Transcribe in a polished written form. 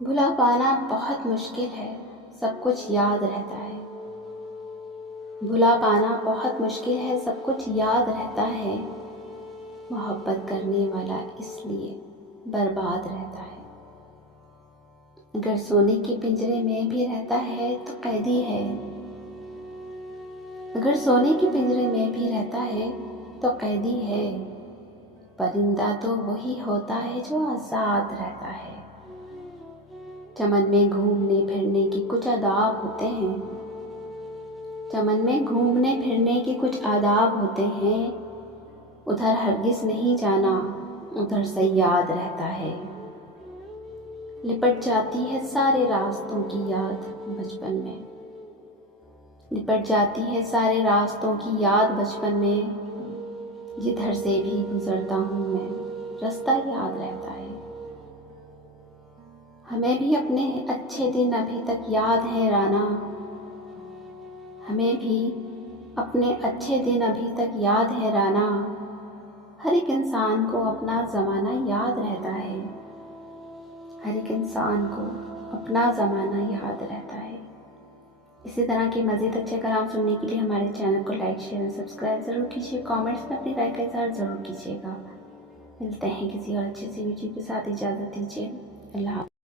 भुला पाना बहुत मुश्किल है, सब कुछ याद रहता है। भुला पाना बहुत मुश्किल है, सब कुछ याद रहता है। मोहब्बत करने वाला इसलिए बर्बाद रहता है। अगर सोने के पिंजरे में भी रहता है तो कैदी है। अगर सोने के पिंजरे में भी रहता है तो कैदी है। परिंदा तो वही होता है जो आज़ाद रहता है। चमन में घूमने फिरने की कुछ आदाब होते हैं। चमन में घूमने फिरने के कुछ आदाब होते हैं। उधर हरगिज़ नहीं जाना, उधर से याद रहता है। लिपट जाती है सारे रास्तों की याद बचपन में। लिपट जाती है सारे रास्तों की याद बचपन में। जिधर से भी गुजरता हूँ मैं, रास्ता याद रहता है। हमें भी अपने अच्छे दिन अभी तक याद है राना। हमें भी अपने अच्छे दिन अभी तक याद है राना। हर एक इंसान को अपना ज़माना याद रहता है। हर एक इंसान को अपना ज़माना याद रहता है। इसी तरह के मज़ीद अच्छे कलाम सुनने के लिए हमारे चैनल को लाइक शेयर और सब्सक्राइब ज़रूर कीजिए। कमेंट्स में अपनी राय का इज़हार ज़रूर कीजिएगा। मिलते हैं किसी और अच्छे से वीडियो के साथ। इजाज़त दीजिए। अल्लाह।